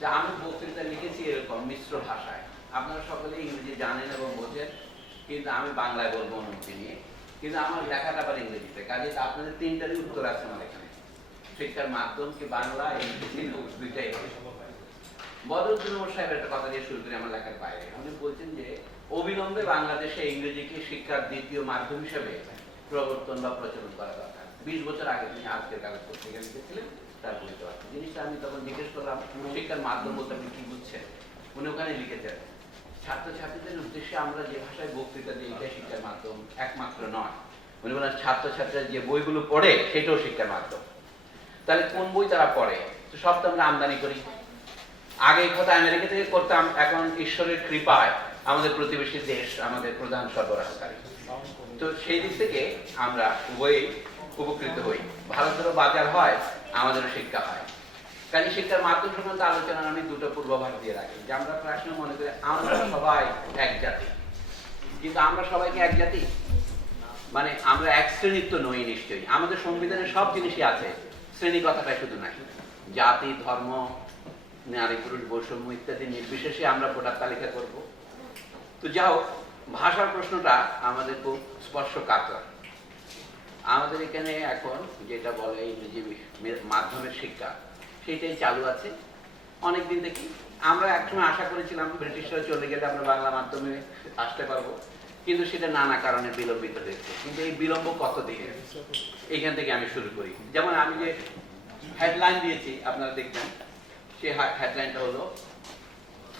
যে আমি বক্তৃতা লিখেছি এরকম মিশ্র ভাষায়, আপনারা সকলে ইংরেজি জানেন এবং বোঝেন, কিন্তু আমি বাংলায় বলবো অনুমতি নিয়ে, কিন্তু আমার লেখাটা আবার ইংরেজিতে। কাজে আপনাদের তিনটারই উত্তর আছে আমার এখানে, শিক্ষার মাধ্যম কি বাংলা, ইংরেজি, দুইটাই। বদরুদ্দিন ওমর সাহেব একটা কথা দিয়ে শুরু করি আমার লেখার বাইরে। উনি বলছেন যে অবিলম্বে বাংলাদেশে ইংরেজিকে শিক্ষার দ্বিতীয় মাধ্যম হিসেবে প্রবর্তন বা প্রচলন করা দরকার। 20 বছর আগে তিনি আজকের কাগজ পত্রিকা লিখেছিলেন, তার বলতে পারছেন জিনিসটা। আমি তখন জিজ্ঞেস করলাম শিক্ষার মাধ্যম বলতে আপনি কি বুঝছেন। উনি ওখানে লিখেছেন ছাত্রছাত্রীদের উদ্দেশ্যে আমরা যে ভাষায় বক্তৃতা দিই এটাই শিক্ষার মাধ্যম একমাত্র নয়। উনি বলেন ছাত্রছাত্রীরা যে বইগুলো পড়ে সেটাও শিক্ষার মাধ্যম। তাহলে কোন বই তারা পড়ে? তো সব তো আমরা আমদানি করি। আগে এই কথা আমেরিকা থেকে করতাম, এখন ঈশ্বরের কৃপায় আমাদের প্রতিবেশী দেশ আমাদের প্রধান সরবরাহকারী। তো সেই দিক থেকে আমরা উভয়ই উপকৃত হই। ভারতেরও বাজার হয়, আমাদেরও শিক্ষা হয়। কাজে শিক্ষার মাধ্যম সংক্রান্ত আলোচনা আমি দুটো পূর্বাভাস দিয়ে রাখি যে আমরা প্রায় সময় মনে করি আমরা সবাই এক জাতি, কিন্তু আমরা সবাইকে এক জাতি মানে আমরা এক শ্রেণীর তো নই। নিশ্চয়ই আমাদের সংবিধানে সব জিনিসই আছে, শ্রেণী কথাটা শুধু নাই। জাতি, ধর্ম, নারী পুরুষ বৈষম্য ইত্যাদি নির্বিশেষে আমরা ভোটার তালিকা করব। তো যাও, ভাষার প্রশ্নটা আমাদের খুব স্পর্শকাতর। আমাদের এখানে এখন যেটা বলে ইংরেজি মাধ্যমের শিক্ষা, সেটাই চালু আছে অনেকদিন থেকে। আমরা একসময় আশা করেছিলাম ব্রিটিশরা চলে গেলে আমরা বাংলা মাধ্যমে আসতে পারবো, কিন্তু সেটা নানা কারণে বিলম্বিত হয়েছে। কিন্তু এই বিলম্ব কতদিন, এইখান থেকে আমি শুরু করি। যেমন আমি যে হেডলাইন দিয়েছি আপনারা দেখবেন, সেই হেডলাইনটা হলো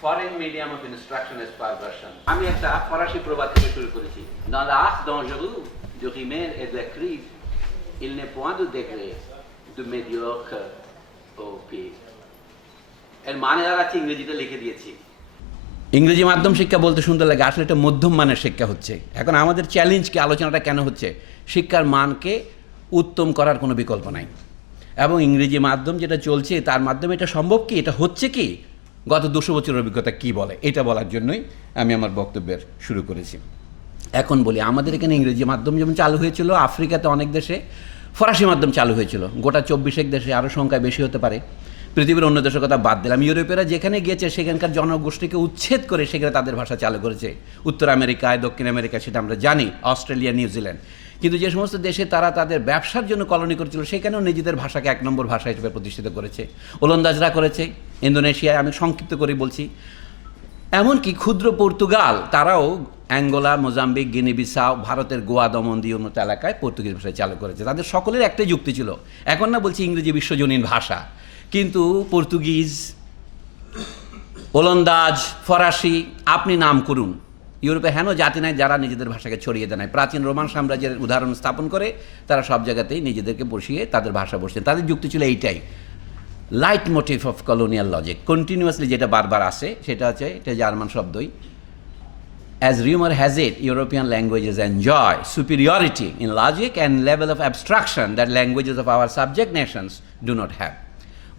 foreign medium of instruction S perversion. আমি একটা ফরাসি প্রবাদ থেকে শুরু করেছি। Dans l'art dangereux de rimer et d'écrire, il n'est point de degré de médiocre au pire. এর মানে দাঁড়াচ্ছে, ইংরেজিতে লিখে দিয়েছি। ইংরেজি মাধ্যম শিক্ষা বলতে সুন্দর লাগে, আসলে এটা মধ্যম মানের শিক্ষা হচ্ছে। এখন আমাদের চ্যালেঞ্জ কি, আলোচনাটা কেন হচ্ছে? শিক্ষার মানকে উত্তম করার কোনো বিকল্প নাই, এবং ইংরেজি মাধ্যম যেটা চলছে তার মাধ্যমে এটা সম্ভব কি, এটা হচ্ছে কি, গত 200 বছরের অভিজ্ঞতা কি বলে, এটা বলার জন্যই আমি আমার বক্তব্যের শুরু করেছি। এখন বলি, আমাদের এখানে ইংরেজি মাধ্যম যেমন চালু হয়েছিল, আফ্রিকাতে অনেক দেশে ফরাসি মাধ্যম চালু হয়েছিল। গোটা 24 দেশে, আরও সংখ্যায় বেশি হতে পারে। পৃথিবীর অন্য দেশের কথা বাদ দিলাম, ইউরোপেরা যেখানে গিয়েছে সেখানকার জনগোষ্ঠীকে উচ্ছেদ করে সেখানে তাদের ভাষা চালু করেছে। উত্তর আমেরিকায়, দক্ষিণ আমেরিকায় সেটা আমরা জানি, অস্ট্রেলিয়া, নিউজিল্যান্ড। কিন্তু যে সমস্ত দেশে তারা তাদের ব্যবসার জন্য কলোনি করেছিল, সেখানেও নিজেদের ভাষাকে 1 নম্বর ভাষা হিসেবে প্রতিষ্ঠিত করেছে। ওলন্দাজরা করেছে, ইন্দোনেশিয়ায়, আমি সংক্ষিপ্ত করে বলছি। এমনকি ক্ষুদ্র পর্তুগাল, তারাও অ্যাঙ্গোলা, মোজাম্বিক, গিনি বিসাও, ভারতের গোয়া, দমনদীয় উন্নত এলাকায় পর্তুগিজ ভাষায় চালু করেছে। তাদের সকলের একটাই যুক্তি ছিল, এখন না বলছি ইংরেজি বিশ্বজনীন ভাষা, কিন্তু পর্তুগিজ, ওলন্দাজ, ফরাসি, আপনি নাম করুন, ইউরোপে হেন জাতি নাই যারা নিজেদের ভাষাকে ছড়িয়ে দেয় নাই। প্রাচীন রোমান সাম্রাজ্যের উদাহরণ স্থাপন করে তারা সব জায়গাতেই নিজেদেরকে বসিয়ে তাদের ভাষা বসছেন। তাদের যুক্তি ছিল এইটাই, leitmotif of colonial logic, continuously যেটা বারবার আসে সেটা হচ্ছে, এটা জার্মান শব্দই, as rumour has it, European languages enjoy superiority in logic and level of abstraction that languages of our subject nations do not have.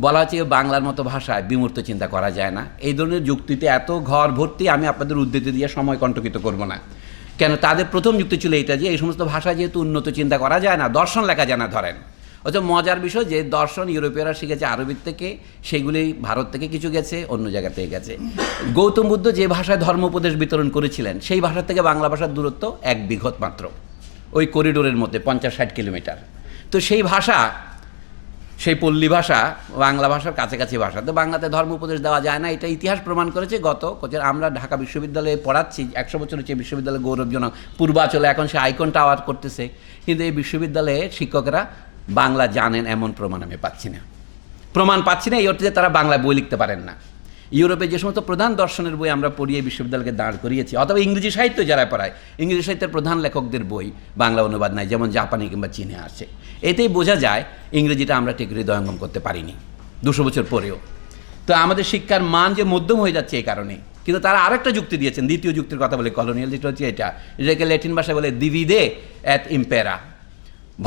বলা হচ্ছে বাংলার মতো ভাষায় বিমূর্ত চিন্তা করা যায় না। এই ধরনের যুক্তিতে এত ঘর ভর্তি, আমি আপনাদের উদ্ধৃতি দিয়ে সময় কণ্টকিত করব না। কেন, তাদের প্রথম যুক্তি ছিল এইটা যে এই সমস্ত ভাষা যেহেতু উন্নত চিন্তা করা যায় না, দর্শন লেখা যায় না। ধরেন, অথচ মজার বিষয় যে দর্শন ইউরোপীয়রা শিখেছে আরবির থেকে, সেগুলি ভারত থেকে কিছু গেছে, অন্য জায়গা থেকে গেছে। গৌতম বুদ্ধ যে ভাষায় ধর্ম উপদেশ বিতরণ করেছিলেন, সেই ভাষা থেকে বাংলা ভাষার দূরত্ব 1 বিঘত মাত্র, ওই করিডোরের মধ্যে 50-60 কিলোমিটার। তো সেই ভাষা, সেই পল্লী ভাষা বাংলা ভাষার কাছাকাছি ভাষা, তো বাংলাতে ধর্ম উপদেশ দেওয়া যায় না, এটা ইতিহাস প্রমাণ করেছে। আমরা ঢাকা বিশ্ববিদ্যালয়ে পড়াচ্ছি, 100 বছর হচ্ছে বিশ্ববিদ্যালয় গৌরবজনক, পূর্বাচলে এখন সে আইকন টাওয়ার করতেছে, কিন্তু এই বিশ্ববিদ্যালয়ে শিক্ষকেরা বাংলা জানেন এমন প্রমাণ আমি পাচ্ছি না। এই অর্থে যে তারা বাংলায় বই লিখতে পারেন না। ইউরোপে যে সমস্ত প্রধান দর্শনের বই আমরা পড়িয়ে বিশ্ববিদ্যালয়কে দাঁড় করিয়েছি, অথবা ইংরেজি সাহিত্য যারা পড়ায়, ইংরেজি সাহিত্যের প্রধান লেখকদের বই বাংলা অনুবাদ নাই, যেমন জাপানি কিংবা চীনে আছে। এতেই বোঝা যায় ইংরেজিটা আমরা ঠিক হৃদয়ঙ্গম করতে পারিনি 200 বছর পরেও। তো আমাদের শিক্ষার মান যে মধ্যম হয়ে যাচ্ছে এই কারণে। কিন্তু তারা আরেকটা যুক্তি দিয়েছেন, দ্বিতীয় যুক্তির কথা বলে কলোনিয়াল, যেটা হচ্ছে এটাকে ল্যাটিন ভাষায় বলে দিভিদে এট ইম্পেরা,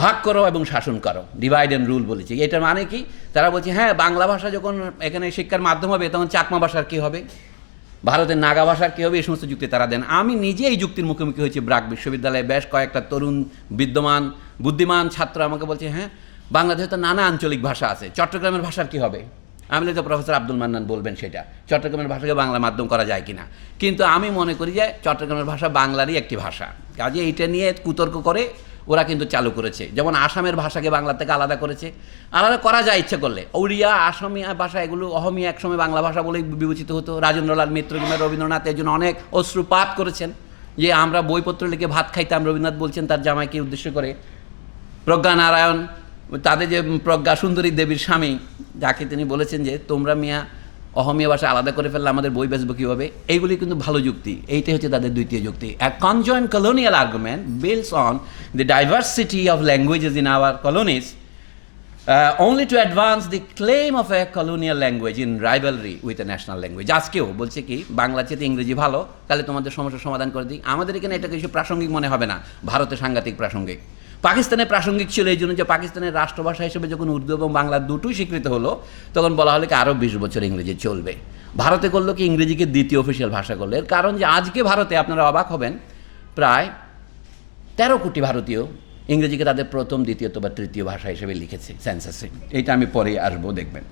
ভাগ করো এবং শাসন করো, ডিভাইড অ্যান্ড রুল বলেছি। এটার মানে কি, তারা বলছে হ্যাঁ বাংলা ভাষা যখন এখানে শিক্ষার মাধ্যম হবে, তখন চাকমা ভাষার কী হবে, ভারতের নাগা ভাষার কী হবে, এই সমস্ত যুক্তি তারা দেন। আমি নিজে এই যুক্তির মুখোমুখি হয়েছি ব্রাক বিশ্ববিদ্যালয়ে। বেশ কয়েকটা তরুণ বিদ্যমান বুদ্ধিমান ছাত্র আমাকে বলছে হ্যাঁ বাংলাদেশে তো নানা আঞ্চলিক ভাষা আছে, চট্টগ্রামের ভাষার কী হবে, আমি তো প্রফেসর আব্দুল মান্নান বলবেন সেটা চট্টগ্রামের ভাষাকে বাংলা মাধ্যম করা যায় কিনা, কিন্তু আমি মনে করি যে চট্টগ্রামের ভাষা বাংলারই একটি ভাষা, কাজে এইটা নিয়ে কুতর্ক করে ওরা কিন্তু চালু করেছে। যেমন আসামের ভাষাকে বাংলা থেকে আলাদা করেছে, আলাদা করা যায় ইচ্ছে করলে। ওড়িয়া, আসামিয়া ভাষা এগুলো অহমিয়া একসময় বাংলা ভাষা বলে বিবেচিত হতো। রাজেন্দ্রলাল মিত্র কিংবা রবীন্দ্রনাথ এর জন্য অনেক অশ্রুপাত করেছেন, যে আমরা বইপত্র লিখে ভাত খাইতাম, রবীন্দ্রনাথ বলছেন তার জামাইকে উদ্দেশ্য করে। প্রজ্ঞানারায়ণ, তাদের যে প্রজ্ঞা সুন্দরী দেবীর স্বামী, যাকে তিনি বলেছেন যে তোমরা মিয়া অহমিয়া ভাষা আলাদা করে ফেললে আমাদের বই বেচবো কীভাবে, এইগুলি কিন্তু ভালো যুক্তি। এইটাই হচ্ছে তাদের দ্বিতীয় যুক্তি। A conjoined colonial argument builds on the diversity of languages in our colonies only to advance the claim of a colonial language in rivalry with a national language. আজকেও বলছে কি বাংলা চেয়ে ইংরেজি ভালো, তাহলে তোমাদের সমস্যার সমাধান করে দিই। আমাদের এখানে এটা কিছু প্রাসঙ্গিক মনে হবে না, ভারতে সাংঘাতিক প্রাসঙ্গিক। পাকিস্তানে প্রাসঙ্গিক ছিল এই জন্য যে পাকিস্তানের রাষ্ট্রভাষা হিসেবে যখন উর্দু এবং বাংলা দুটোই স্বীকৃত হলো, তখন বলা হলো কি আরও 20 বছর ইংরেজি চলবে। ভারতে করলো কি ইংরেজিকে দ্বিতীয় অফিসিয়াল ভাষা করলো। এর কারণ যে আজকে ভারতে আপনারা অবাক হবেন, প্রায় 13 কোটি ভারতীয় ইংরেজিকে তাদের প্রথম, দ্বিতীয় বা তৃতীয় ভাষা হিসেবে লিখেছে সেন্সাসে। এটা আমি পরে আসবো, দেখবেন।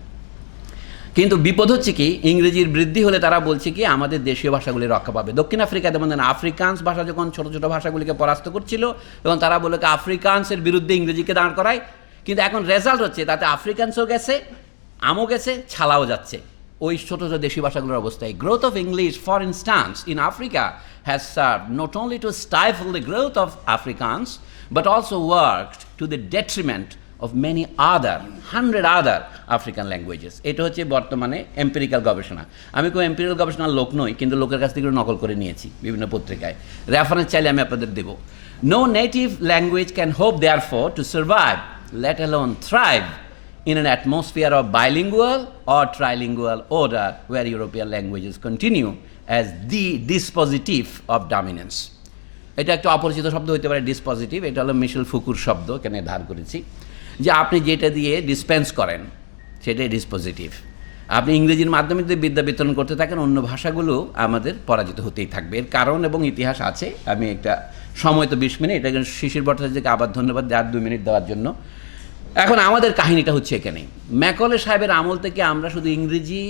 কিন্তু বিপদ হচ্ছে কি ইংরেজির বৃদ্ধি হলে তারা বলছে কি আমাদের দেশীয় ভাষাগুলি রক্ষা পাবে। দক্ষিণ আফ্রিকাতে যেমন আফ্রিকান্স ভাষা যখন ছোটো ছোটো ভাষাগুলিকে পরাস্ত করছিল, তখন তারা বলে কি আফ্রিকান্সের বিরুদ্ধে ইংরেজিকে দাঁড় করায়। কিন্তু এখন রেজাল্ট হচ্ছে তাতে আফ্রিকান্সও গেছে, আমও গেছে, ছালাও যাচ্ছে ওই ছোটো ছোটো দেশীয় ভাষাগুলোর অবস্থায়। Growth of English for instance in Africa has served not only to stifle the growth of Afrikaans but also worked to the detriment of many other 100 other African languages. এটা হচ্ছে বর্তমানে এম্পিরিক্যাল গবেষণা। আমি কোনো এম্পিরিক্যাল গবেষণার লোক নই, কিন্তু লোকের কাছ থেকে নকল করে নিয়েছি বিভিন্ন পত্রিকায়। রেফারেন্স চাইলে আমি আপনাদের দেব। No native language can hope therefore to survive, let alone thrive, in an atmosphere of bilingual or trilingual order where European languages continue as the dispositive of dominance. এটা একটা অপরিচিত শব্দ হতে পারে ডিসপজিটিভ, এটা হলো মিশেল ফুকুর শব্দ, এখানে ধার করেছি। যে আপনি যেটা দিয়ে ডিসপেন্স করেন সেটাই ডিসপজিটিভ। আপনি ইংরেজির মাধ্যমে যদি বিদ্যা বিতরণ করতে থাকেন, অন্য ভাষাগুলো আমাদের পরাজিত হতেই থাকবে। এর কারণ এবং ইতিহাস আছে। আমি একটা সময় তো 20 মিনিট, এটা শিশির ভট্টাচার্যকে আবার ধন্যবাদ 2 মিনিট দেওয়ার জন্য। এখন আমাদের কাহিনীটা হচ্ছে এখানেই। ম্যাকলে সাহেবের আমল থেকে আমরা শুধু ইংরেজি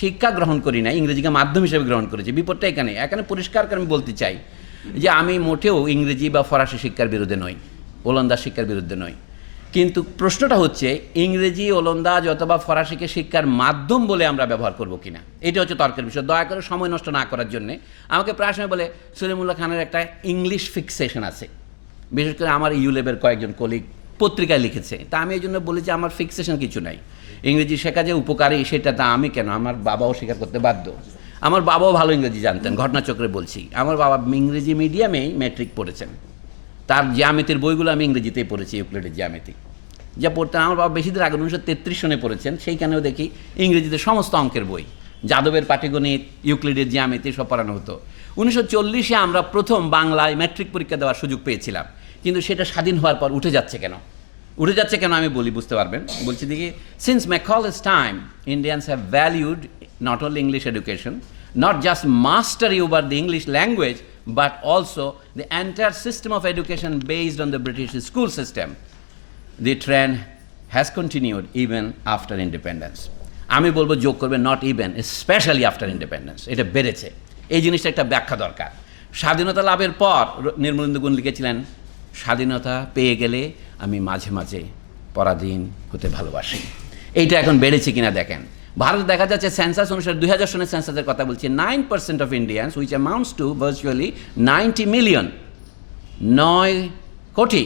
শিক্ষা গ্রহণ করি না, ইংরেজিকে মাধ্যম হিসেবে গ্রহণ করেছি। বিপদটা এখানে। এখানে পরিষ্কার করে আমি বলতে চাই যে আমি মোটেও ইংরেজি বা ফরাসি শিক্ষার বিরুদ্ধে নই, ওলন্দাজ শিক্ষার বিরুদ্ধে নই। কিন্তু প্রশ্নটা হচ্ছে ইংরেজি, ওলন্দাজ অথবা ফরাসিকে শিক্ষার মাধ্যম বলে আমরা ব্যবহার করব কিনা, এটা হচ্ছে তর্কের বিষয়। দয়া করে সময় নষ্ট না করার জন্যে আমাকে প্রায় সময় বলে সলিমুল্লাহ খানের একটা ইংলিশ ফিক্সেশন আছে, বিশেষ করে আমার ইউলেবের কয়েকজন কলিগ পত্রিকায় লিখেছে। তা আমি এই জন্য বলি যে আমার ফিক্সেশন কিছু নাই। ইংরেজি শেখা যে উপকারী সেটা তা আমি কেন, আমার বাবাও স্বীকার করতে বাধ্য। আমার বাবাও ভালো ইংরেজি জানতেন, ঘটনাচক্রে বলছি। আমার বাবা ইংরেজি মিডিয়ামেই ম্যাট্রিক পড়েছেন, তার জ্যামিতির বইগুলো আমি ইংরেজিতেই পড়েছি, ইউক্লিডের জ্যামিতি যা পড়তেন। আমার বাবা বেশি দিন আগে 1933 সনে পড়েছেন, সেইখানেও দেখি ইংরেজিতে সমস্ত অঙ্কের বই, যাদবের পাটিগণিত, ইউক্লিডের জ্যামিতি সব পড়ানো হতো। 1940-এ আমরা প্রথম বাংলায় ম্যাট্রিক পরীক্ষা দেওয়ার সুযোগ পেয়েছিলাম, কিন্তু সেটা স্বাধীন হওয়ার পর উঠে যাচ্ছে কেন? উঠে যাচ্ছে কেন আমি বলি, বুঝতে পারবেন। বলছি দেখি, since Macaulay's time Indians have valued not only English education, not just mastery over the English language, but also the entire system of education based on the British school system. The trend has continued even after independence. আমি বলবো যোগ করবে not even, especially after independence. এটা বেড়েছে। এই জিনিসটা একটা ব্যাখ্যা দরকার। স্বাধীনতা লাভের পর নির্মলেন্দু গুণ লিখেছিলেন, স্বাধীনতা পেয়ে গেলে আমি মাঝে মাঝে পরাধীন হতে ভালোবাসি। এইটা এখন বেড়েছে কিনা দেখেন। ভারতে দেখা যাচ্ছে সেন্সাস অনুসারে 2000 সনের সেন্সাসের কথা বলছি, 9% of Indians, which amounts to virtually 90 million, 9 crore,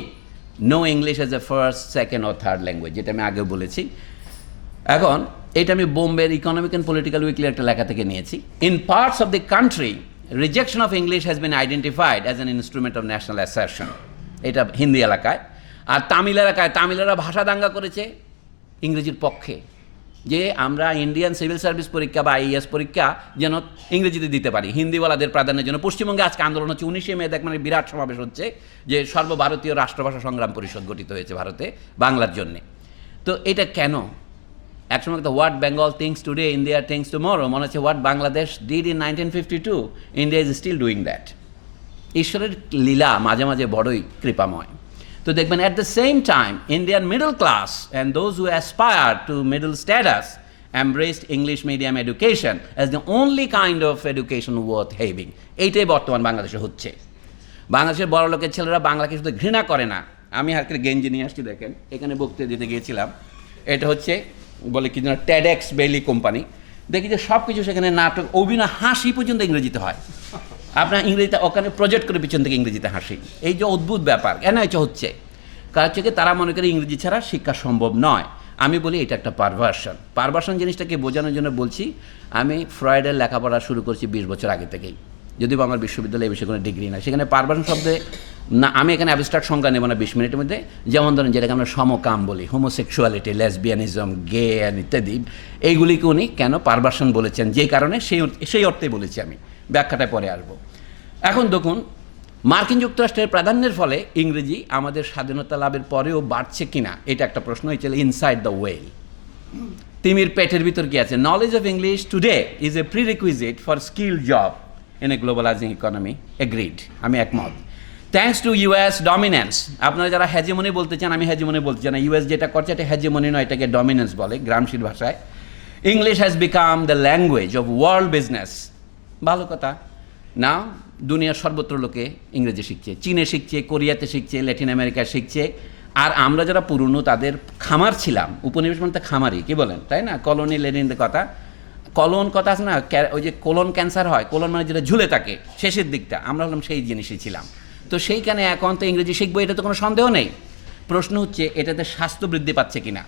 no English as a first, second ও থার্ড ল্যাঙ্গুয়েজ, যেটা আমি আগেও বলেছি। এখন এটা আমি বোম্বের ইকোনমিক অ্যান্ড পলিটিক্যাল উইকলি একটা লেখা থেকে নিয়েছি। In parts of the country rejection of English has been identified as an instrument of national assertion. এটা হিন্দি এলাকায়। আর তামিল এলাকায় তামিলেরা ভাষা দাঙ্গা করেছে ইংরেজির পক্ষে, যে আমরা ইন্ডিয়ান সিভিল সার্ভিস পরীক্ষা বা আইএএস পরীক্ষা যেন ইংরেজিতে দিতে পারি, হিন্দিওয়ালাদের প্রাধান্যের জন্য। পশ্চিমবঙ্গে আজকে আন্দোলন হচ্ছে, 19 মে দেখবেন বিরাট সমাবেশ হচ্ছে, যে সর্বভারতীয় রাষ্ট্রভাষা সংগ্রাম পরিষদ গঠিত হয়েছে ভারতে বাংলার জন্যে। তো এটা কেন? একসময় তো what Bengal thinks today, India thinks tomorrow, মনে হচ্ছে what Bangladesh did in 1952, India is still doing that. ঈশ্বরের লীলা মাঝে মাঝে বড়ই কৃপাময়। তো দেখবেন at the same time Indian middle class and those who aspire to middle status embraced English medium education as the only kind of education worth having. এইটাই বর্তমান বাংলাদেশে হচ্ছে। বাংলাদেশের বড় লোকের ছেলেরা বাংলাকে শুধু ঘৃণা করে না। আমি হাতে গেঞ্জি নিয়ে আসছি, দেখেন এখানে বক্তৃতা দিতে গিয়েছিলাম, এটা হচ্ছে বলে কি যেন টেডেক্স বেইলি কোম্পানি, দেখি যে সব কিছু সেখানে নাটক, অভিনয়, হাসি পর্যন্ত ইংরেজিতে হয়। আপনার ইংরেজিতে ওখানে প্রজেক্ট করে পিছন থেকে ইংরেজিতে হাসি, এই যে অদ্ভুত ব্যাপার কেন এটা হচ্ছে, কারণ হচ্ছে তারা মনে করে ইংরেজি ছাড়া শিক্ষা সম্ভব নয়। আমি বলি এটা একটা পারভার্সন জিনিসটাকে বোঝানোর জন্য বলছি। আমি ফ্রয়েডের লেখাপড়া শুরু করছি 20 বছর আগে থেকেই, যদিও আমার বিশ্ববিদ্যালয়ে বিষয়ে কোনো ডিগ্রি না। সেখানে পারভার্সন শব্দে না, আমি এখানে অ্যাবস্ট্রাক্ট সংজ্ঞা নেব না 20 মিনিটের মধ্যে। যেমন ধরেন যেটাকে আমরা সমকাম বলি, হোমোসেক্সুয়ালিটি, লেসবিয়ানিজম, গে ইত্যাদি, এইগুলিকে উনি কেন পারভার্সন বলেছেন, যে কারণে সেই অর্থে বলেছি আমি, ব্যাখ্যাটা পরে আসবো। এখন দেখুন, মার্কিন যুক্তরাষ্ট্রের প্রাধান্যের ফলে ইংরেজি আমাদের স্বাধীনতা লাভের পরেও বাড়ছে কিনা, এটা একটা প্রশ্ন। হয়েছিল ইনসাইড দ্য ওয়েল, তিমির পেটের ভিতর কি আছে। Knowledge of English today is a prerequisite for skill job in a globalising economy. Agreed, আমি একমত। থ্যাঙ্কস টু ইউএস ডমিনেন্স, আপনারা যারা হ্যাজিমনি বলতে চান, আমি হ্যাজিমনি বলতে চান না। ইউএস যেটা করছে এটা হ্যাজিমনি নয়, এটাকে ডমিনেন্স বলে গ্রামশির ভাষায়। English has become the language of world business. ভালো কথা না, দুনিয়ার সর্বত্র লোকে ইংরেজি শিখছে, চীনে শিখছে, কোরিয়াতে শিখছে, ল্যাটিন আমেরিকায় শিখছে। আর আমরা যারা পুরনো তাদের খামার ছিলাম, উপনিবেশ মানে খামারি, কি বলেন তাই না, কলোনি লেনিনের কথা, কলন কথা আছে না, ওই যে কোলন ক্যান্সার হয়, কোলন মানে যেটা ঝুলে থাকে শেষের দিকটা, আমরা হলাম সেই জিনিসই ছিলাম। তো সেইখানে এখন তো ইংরেজি শিখবো, এটা তো কোনো সন্দেহ নেই। প্রশ্ন হচ্ছে এটাতে স্বাস্থ্য বৃদ্ধি পাচ্ছে কিনা।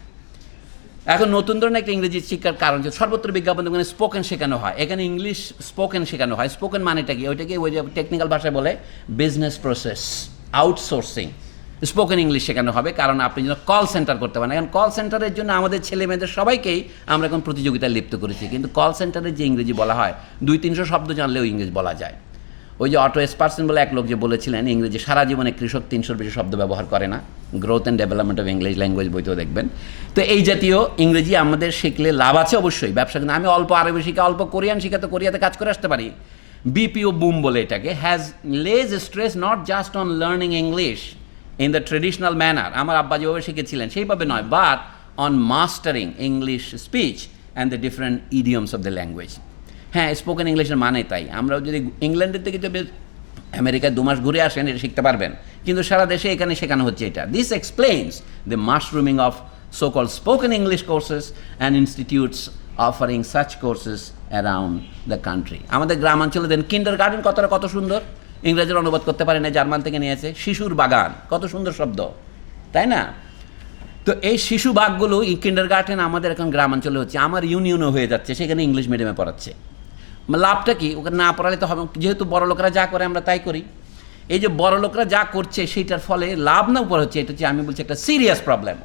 এখন নতুন ধরনের একটা ইংরেজি শিক্ষার কারণ যে সর্বত্র বিজ্ঞাপন দোকানে স্পোকেন শেখানো হয়, এখানে ইংলিশ স্পোকেন শেখানো হয়। স্পোকেন মানেটা কি, ওইটাকে ওই যে টেকনিক্যাল ভাষায় বলে business process outsourcing. Spoken English শেখানো হবে, কারণ আপনি যেন কল সেন্টার করতে পারেন। এখন কল সেন্টারের জন্য আমাদের ছেলে মেয়েদের সবাইকেই আমরা এখন প্রতিযোগিতায় লিপ্ত করেছি, কিন্তু কল সেন্টারে যে ইংরেজি বলা হয় 200-300 শব্দ জানলেও ইংরেজি বলা যায়। ওই যে অটো এসপারসন বলে এক লোক যে বলেছিলেন, ইংরেজি সারা জীবনে কৃষক 300-র বেশি শব্দ ব্যবহার করে না, growth and development of English language বইতেও দেখবেন। তো এই জাতীয় ইংরেজি আমাদের শিখলে লাভ আছে অবশ্যই ব্যবসা, কিন্তু আমি অল্প আরবি শিখে, অল্প কোরিয়ান শিখে তো কোরিয়াতে কাজ করে আসতে পারি। বিপিও বুম বলে এটাকে, হ্যাজ লেজ stress not just on learning English in the traditional manner, আমার আব্বা যেভাবে শিখেছিলেন সেইভাবে নয়, but on mastering English speech and the different idioms of the language. হ্যাঁ, স্পোকেন ইংলিশের মানে তাই, আমরাও যদি ইংল্যান্ডের থেকে যদি আমেরিকায় 2 মাস ঘুরে আসেন এটা শিখতে পারবেন, কিন্তু সারা দেশে এখানে শেখানো হচ্ছে এটা। This explains the mushrooming of so called spoken English courses and institutes offering such courses around the country. আমাদের গ্রামাঞ্চলে দেন কিন্ডারগার্টেন কতটা কত সুন্দর, ইংরেজির অনুবাদ করতে পারে না, জার্মান থেকে নিয়েছে। শিশুর বাগান, কত সুন্দর শব্দ, তাই না? তো এই শিশু বাগগুলো কিন্ডারগার্টেন আমাদের এখন গ্রামাঞ্চলে হচ্ছে, আমার ইউনিয়নও হয়ে যাচ্ছে, সেখানে ইংলিশ মিডিয়ামে পড়াচ্ছে। লাভটা কি, ওকে না পড়ালে তো হবে, যেহেতু বড় লোকরা যা করে আমরা তাই করি। এই যে বড় লোকরা যা করছে সেইটার ফলে লাভ না উপর হচ্ছে, এটা হচ্ছে আমি বলছি একটা সিরিয়াস প্রবলেম।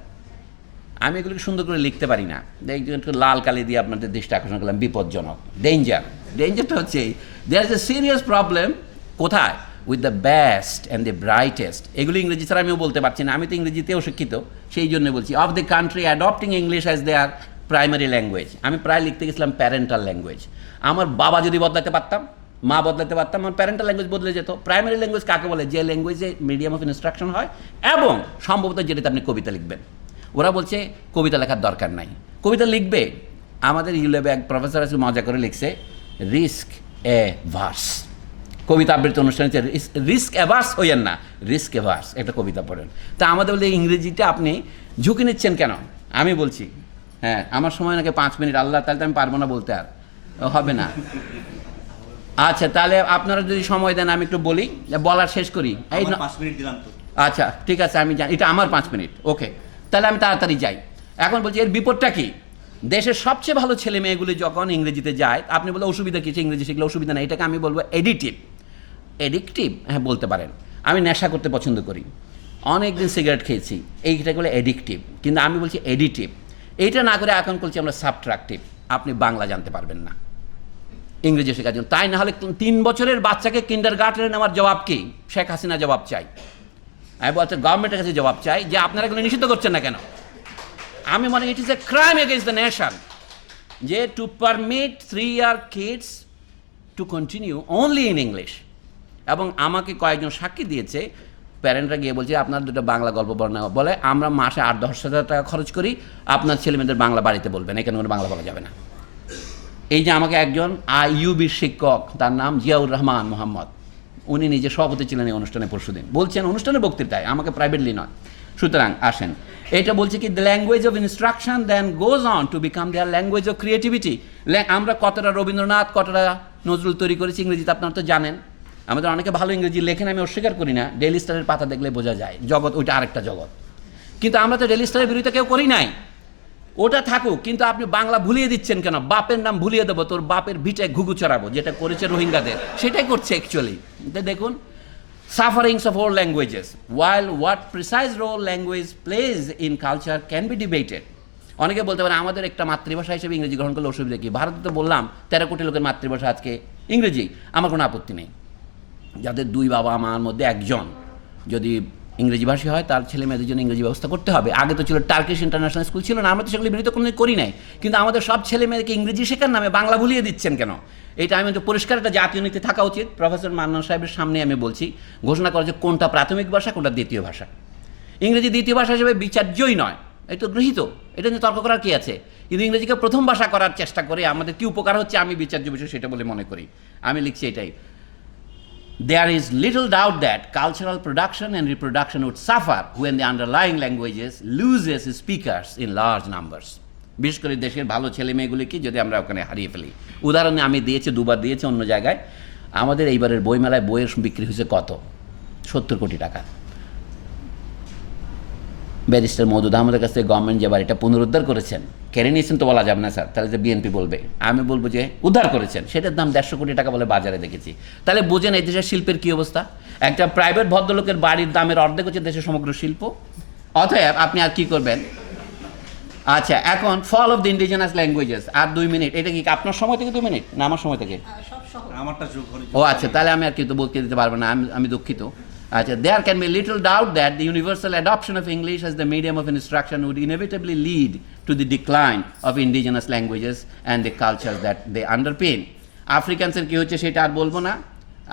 আমি এগুলোকে সুন্দর করে লিখতে পারি না, একটু লাল কালি দিয়ে আপনাদের দৃষ্টি আকর্ষণ করলাম, বিপজ্জনক, ডেঞ্জারটা হচ্ছে there is a serious problem. কোথায়? With the best and the brightest. এগুলো ইংরেজি ছাড়া আমিও বলতে পারছি না, আমি তো ইংরেজিতেও শিক্ষিত, সেই জন্য বলছি। Of the country adopting English as there primary language. আমি প্রায় লিখতে গেছিলাম প্যারেন্টাল ল্যাঙ্গুয়েজ। আমার বাবা যদি বদলাতে পারতাম, মা বদলাতে পারতাম, আমার প্যারেন্টাল ল্যাঙ্গুয়েজ বদলে যেত। প্রাইমারি ল্যাঙ্গুয়েজ কাকে বলে? যে ল্যাঙ্গুয়েজে মিডিয়াম অফ ইনস্ট্রাকশন হয় এবং সম্ভবত যেটাতে আপনি কবিতা লিখবেন। ওরা বলছে কবিতা লেখার দরকার নাই, কবিতা লিখবে। আমাদের ইউলেবে এক প্রফেসর আছে, মজা করে লিখছে রিস্ক এ ভার্স। কবিতা আবৃত্তি অনুষ্ঠান হচ্ছে রিস্ক অ্যাভার্স হইয়েন না, রিস্ক অ্যাভার্স একটা কবিতা পড়েন। তা আমাদের বলে ইংরেজিটা আপনি ঝুঁকি নিচ্ছেন কেন? আমি বলছি হ্যাঁ, আমার সময় নাকি 5 মিনিট, আল্লাহ, তাহলে তো আমি পারবো না বলতে, আর হবে না। আচ্ছা, তাহলে আপনারা যদি সময় দেন আমি একটু বলি, বলার শেষ করি। এই 5 মিনিট দিলাম তো। আচ্ছা ঠিক আছে, আমি জানি এটা আমার 5 মিনিট, ওকে, তাহলে আমি তাড়াতাড়ি যাই। এখন বলছি এর বিপদটা কি? দেশের সবচেয়ে ভালো ছেলে মেয়েগুলি যখন ইংরেজিতে যায়, আপনি বলে অসুবিধা কিছু, ইংরেজি শিখলে অসুবিধা নেই, এটাকে আমি বলবো এডিকটিভ। হ্যাঁ, বলতে পারেন। আমি নেশা করতে পছন্দ করি, অনেক দিন সিগারেট খেয়েছি, এইটাকে বলে এডিকটিভ, কিন্তু আমি বলছি এডিটিভ। এইটা না করে এখন বলছি আমরা সাবট্রাকটিভ। আপনি বাংলা জানতে পারবেন না ইংরেজি শেখার জন্য, তাই না হলে 3 বছরের বাচ্চাকে কিন্ডারগার্টেনে নেওয়ার জবাব কি? শেখ হাসিনা জবাব চাই, আমি বলছি গভর্নমেন্টের কাছে জবাব চাই যে আপনারা এগুলো নিষিদ্ধ করছেন না কেন। আমি মনে করি it is a crime against the nation যে to permit 3-year kids to continue only in English. এবং আমাকে কয়েকজন সাক্ষী দিয়েছে, প্যারেন্টরা গিয়ে বলছে আপনার দুটো বাংলা গল্প বর্ণনা বলে আমরা মাসে 8-10 হাজার টাকা খরচ করি, আপনার ছেলেমেয়েদের বাংলা বাড়িতে বলবেন, এখানে কোনো বাংলা বলা যাবে না। এই যে আমাকে একজন আইইউবির শিক্ষক, তার নাম জিয়াউর রহমান মোহাম্মদ, উনি নিজে সভাপতি ছিলেন এই অনুষ্ঠানে পরশুদিন, বলছেন অনুষ্ঠানের বক্তৃতায়, আমাকে প্রাইভেটলি নয়। সুতরাং আসেন, এটা বলছে কি the language of instruction then goes on to become their language of creativity. আমরা কতটা রবীন্দ্রনাথ, কতটা নজরুল তৈরি করেছি ইংরেজিতে আপনারা তো জানেন। আমাদের অনেকে ভালো ইংরেজি লেখেন, আমি অস্বীকার করি না, ডেইলি স্টারের পাতা দেখলে বোঝা যায় জগৎ ওইটা আরেকটা জগৎ। কিন্তু আমরা তো ডেইলি স্টারের বিরুদ্ধে কেউ করি নাই, ওটা থাকুক, কিন্তু আপনি বাংলা ভুলিয়ে দিচ্ছেন কেন? বাপের নাম ভুলিয়ে দেবো, তোর বাপের ভিটে ঘুঘু চড়াবো, যেটা করেছে রোহিঙ্গাদের, সেটাই করছে অ্যাকচুয়ালি। দেখুন, sufferings of all languages, while what precise role language plays in culture can be debated. অনেকে বলতে পারে আমাদের একটা মাতৃভাষা হিসেবে ইংরেজি গ্রহণ করলে অসুবিধা কি? ভারতে তো বললাম 13 কোটি লোকের মাতৃভাষা আজকে ইংরেজি, আমার কোনো আপত্তি নেই। যাদের 2 বাবা মার মধ্যে একজন যদি ইংরেজি ভাষী হয়, তার ছেলে মেয়েদের জন্য ইংরেজি ব্যবস্থা করতে হবে। আগে তো ছিল টার্কিশ ইন্টারন্যাশনাল স্কুল ছিল না, আমরা তো সেগুলি বিরোধিত কোনো করি নাই, কিন্তু আমাদের সব ছেলে মেয়েদেরকে ইংরেজি শেখার নামে বাংলা ভুলিয়ে দিচ্ছেন কেন? এটা আমি তো পরিষ্কার একটা জাতীয় নীতি থাকা উচিত। প্রফেসর মান্নান সাহেবের সামনে আমি বলছি, ঘোষণা করা যে কোনটা প্রাথমিক ভাষা, কোনটা দ্বিতীয় ভাষা। ইংরেজি দ্বিতীয় ভাষা হিসেবে বিচার্যই নয়, এটা গৃহীত, এটা নিয়ে তর্ক করার কী আছে? কিন্তু ইংরেজিকে প্রথম ভাষা করার চেষ্টা করে আমাদের কী উপকার হচ্ছে আমি বিচার্য বিষয় সেটা বলে মনে করি। আমি লিখছি এটাই, there is little doubt that cultural production and reproduction would suffer when the underlying languages loses speakers in large numbers. বিশেষ করে দেশের ভালো ছেলে মেয়েগুলিকে যদি আমরা ওখানে হারিয়ে ফেলি। উদাহরণে আমি দিয়েছি, 2বার দিয়েছি অন্য জায়গায়। আমাদের এইবারের বইমেলায় বইয়ের বিক্রি হয়েছে কত? 70 কোটি টাকা। ব্যারিস্টার মওদুদ আহমদের কাছ থেকে গভর্নমেন্ট যে বাড়িটা পুনরুদ্ধার করেছেন, কেড়ে নিয়েছেন তো বলা যাবে না স্যার, তাহলে যে বিএনপি বলবে, আমি বলবো যে উদ্ধার করেছেন, সেটার দাম 150 কোটি টাকা বলে বাজারে দেখেছি। তাহলে বোঝেন এই দেশের শিল্পের কী অবস্থা। একটা প্রাইভেট ভদ্রলোকের বাড়ির দামের অর্ধেক হচ্ছে দেশের সমগ্র শিল্প। অতএব আপনি আর কি করবেন? আচ্ছা, এখন fall of the indigenous languages, আর 2 মিনিট। এটা কি আপনার সময় থেকে 2 মিনিট না আমার সময় থেকে? ও আচ্ছা, তাহলে আমি আর কি তো বলতে দিতে পারবো না, আমি দুঃখিত। আচ্ছা, there can be little doubt that the universal adoption of English as the medium of instruction would inevitably lead to the decline of indigenous languages and the cultures that they underpin. আফ্রিকানসের কী হচ্ছে সেটা আর বলবো না।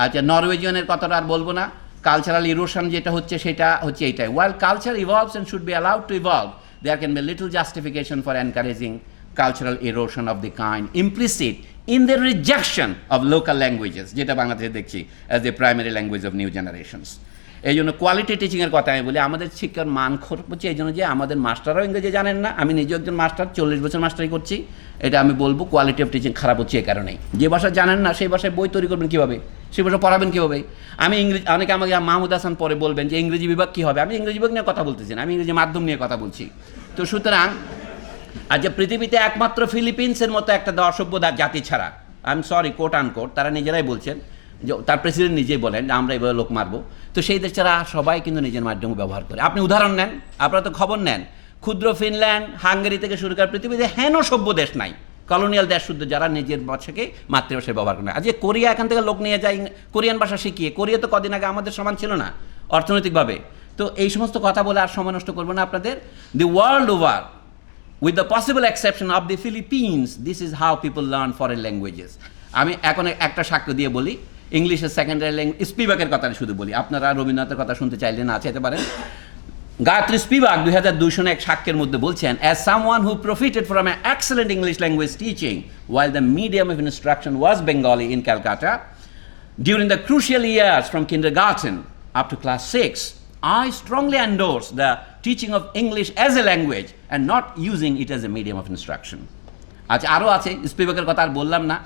আচ্ছা, নরওয়েজিয়ানের কথাটা আর বলবো না। Cultural erosion যেটা হচ্ছে সেটা হচ্ছে এইটাই। While culture evolves and should be allowed to evolve, there can be little justification for encouraging cultural erosion of the kind implicit in the rejection of local languages, যেটা বাংলাদেশে দেখছি as the primary language of new generations. এই জন্য quality টিচিংয়ের কথা আমি বলি, আমাদের শিক্ষার মান খারাপ হচ্ছে এই জন্য যে আমাদের মাস্টাররাও ইংরেজি জানেন না। আমি নিজে একজন মাস্টার, 40 বছর মাস্টারি করছি, এটা আমি বলবো কোয়ালিটি অফ টিচিং খারাপ হচ্ছে এই কারণেই। যে ভাষা জানেন না সেই ভাষায় বই তৈরি করবেন কীভাবে, সেই ভাষা পড়াবেন কীভাবে? আমি ইংরেজি, অনেকে আমাকে মাহমুদ হাসান পরে বলবেন যে ইংরেজি বিভাগ কী হবে, আমি ইংরেজি বিভাগ নিয়ে কথা বলতেছি না, আমি ইংরেজি মাধ্যম নিয়ে কথা বলছি। তো সুতরাং আজ যে পৃথিবীতে একমাত্র ফিলিপিন্সের মতো একটা অসভ্য জাতি ছাড়া, I am sorry coat unquote, তারা নিজেরাই বলছেন, যে তার প্রেসিডেন্ট নিজেই বলেন আমরা এভাবে লোক মারবো, তো সেই দেশ ছাড়া সবাই কিন্তু নিজের মাধ্যম ব্যবহার করে। আপনি উদাহরণ নেন, আপনারা তো খবর নেন, ক্ষুদ্র ফিনল্যান্ড, হাঙ্গেরি থেকে শুরু করে পৃথিবীতে হেন সভ্য দেশ নাই, কলোনিয়াল দেশ শুদ্ধ, যারা নিজের ভাষাকে মাতৃভাষায় ব্যবহার করে না। আজকে কোরিয়া এখান থেকে লোক নিয়ে যায় কোরিয়ান ভাষা শিখিয়ে, কোরিয়া তো কদিন আগে আমাদের সমান ছিল না অর্থনৈতিকভাবে। তো এই সমস্ত কথা বলে আর সময় নষ্ট করবো না আপনাদের। The world over, with the possible exception of the Philippines, this is how people learn foreign languages. আমি এখন একটা সাক্ষ্য দিয়ে বলি, ইংলিশের সেকেন্ডারি ল্যাঙ্গুয়েজ, স্পিবাকের কথা শুধু বলি, আপনারা রবীন্দ্রনাথের কথা শুনতে চাইলে না চাইতে পারেন। গায়ত্রী স্পিবাক 2002 সনে এক সাক্ষ্যের মধ্যে বলছেন, as someone who profited from an excellent English language teaching while the medium of instruction was Bengali in Calcutta during the crucial years from kindergarten up to class 6, I strongly endorse the teaching of English as a language and not using it as a medium of instruction. আচ্ছা, আরও আছে, স্পিবাকের কথা আর বললাম না,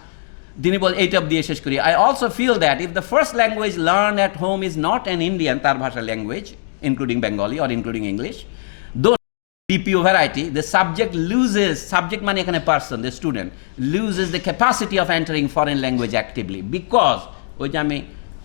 তিনি বল এইটা দিয়ে শেষ করি। I also feel that if the first language learned at home is not an Indian তার ভাষা language, including Bengali or including English, though BPO variety, the subject loses, subject মানে এখানে person, the student, loses the capacity of entering foreign language actively because, ওই যে আমি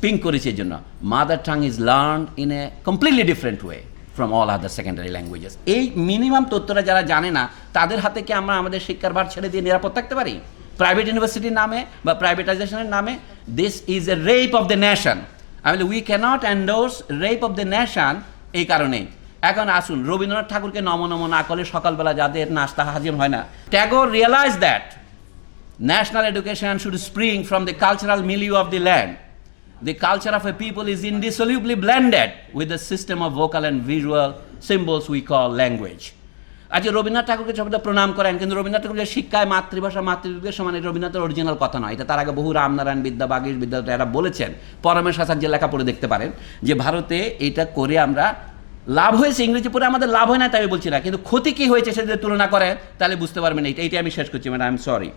pink করেছি এর জন্য, mother tongue is learn in a completely different way from all other secondary languages. এই minimum তথ্যটা যারা জানে না, তাদের হাতে কি আমরা আমাদের শিক্ষার ভার ছেড়ে দিয়ে নিরাপদ থাকতে পারি? প্রাইভেট ইউনিভার্সিটির নামে বা প্রাইভেটাইজেশনের নামে, this is a rape of the nation. আমি বলি we can't endorse rape of the nation. এই কারণেই এখন আসুন, রবীন্দ্রনাথ ঠাকুরকে নম নম না করলে সকালবেলা যাদের নাস্তা হাজির হয় না। Tagore realise that national education should spring from the cultural milieu of the land The culture of a people is indissolubly blended with the system of vocal and visual symbols we call language. আজ রবীন্দ্রনাথ ঠাকুরকে সবাই প্রণাম করেন, কিন্তু রবীন্দ্রনাথ ঠাকুরের শিক্ষায় মাতৃভাষা মাতৃযুগের সমান রবীন্দ্রনাথের অরিজিনাল কথা নয়। এটা তার আগে বহু রামনারায়ণ বিদ্যা, বাগীশ বিদ্যা এরা বলেছেন। পরমেশ হাসান যে লেখা পড়ে দেখতে পারেন যে ভারতে এটা করে আমরা লাভ হয়েছে, ইংরেজি পড়ে আমাদের লাভ হয় না তাই বলছি না, কিন্তু ক্ষতি কী হয়েছে সেটা যদি তুলনা করে তাহলে বুঝতে পারবেন। এইটাই আমি শেষ করছি, madam I am sorry.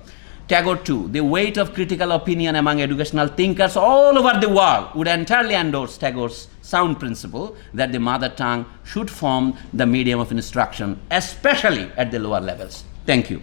Tagore too, the weight of critical opinion among educational thinkers all over the world would entirely endorse Tagore's sound principle that the mother tongue should form the medium of instruction, especially at the lower levels. Thank you.